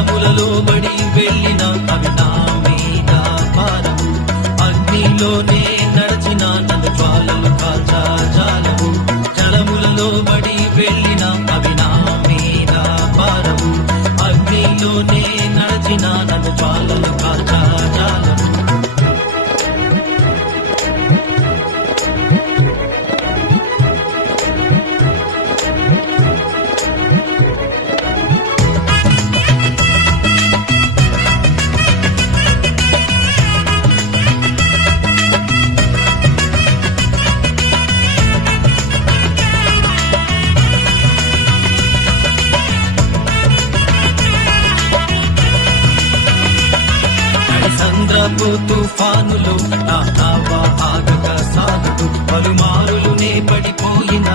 జలములలో బడి వెళ్ళిన అవి నా మీద పారవు, అగ్నిలోనే నడచిన నన్ను జ్వాలలు కాల్చజాలవు. జలములలో బడి వెళ్ళిన అవి నా మీద పారవు, అగ్నిలోనే నడచిన నన్ను జ్వాలలు కాల్చజాలవు. సంద్రపు తుఫానులు నా నావ ఆగక సాగదు, పలుమారులు నే పడిపోయిన